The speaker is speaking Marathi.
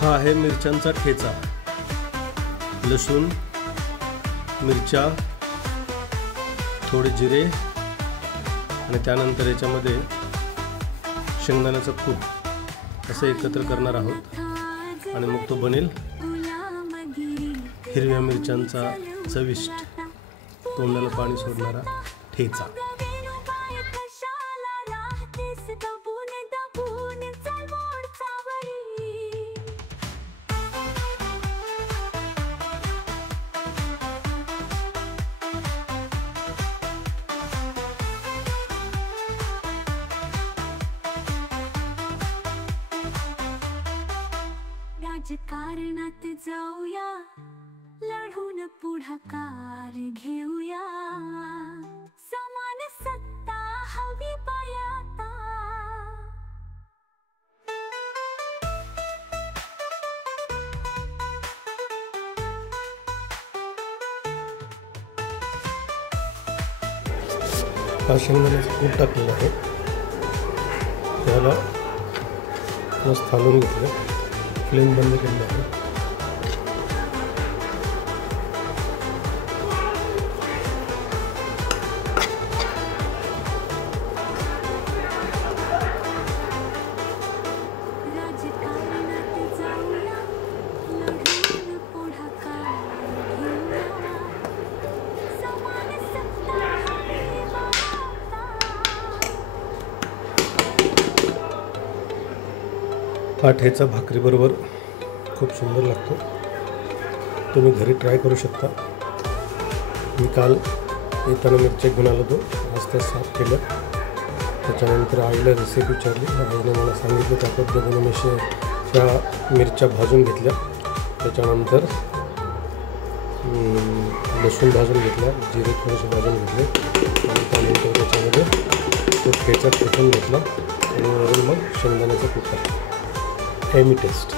हा आहे मिरच्यांचा ठेचा. लसूण, मिरच्या, थोडे जिरे आणि त्यानंतर याच्यामध्ये शेंगदाण्याचं कूट असं एकत्र करणार आहोत आणि मग तो बनेल हिरव्या मिरच्यांचा चविष्ट तोंडाला पाणी सोडणारा ठेचा. राजकारणात जाऊया, लढून पुढाकार घेऊया, समान सत्ता हवी पायाता. हा शेंगदाण्याचा कूट टाकलेला आहे, त्याला मस्त हलवून घेतलं. फ्लेम बंद केलेला आहे. हा ठेचा भाकरीबरोबर खूप सुंदर लागतो. तुम्ही घरी ट्राय करू शकता. मी काल येताना मिरच्या घेऊन आलो होतो, आज त्या साफ केलं. त्याच्यानंतर आईला रेसिपी विचारली, आईने मला सांगितलं त्या पद्धतीने मी त्या मिरच्या भाजून घेतल्या. त्याच्यानंतर लसूण भाजून घेतला, जिरे थोडेसे भाजून घेतले आणि त्यानंतर त्याच्यामध्ये तो ठेचा ठेचून घेतला आणि वरून मग शेंगदाण्याचा कूट टाकला. एमी टेस्ट.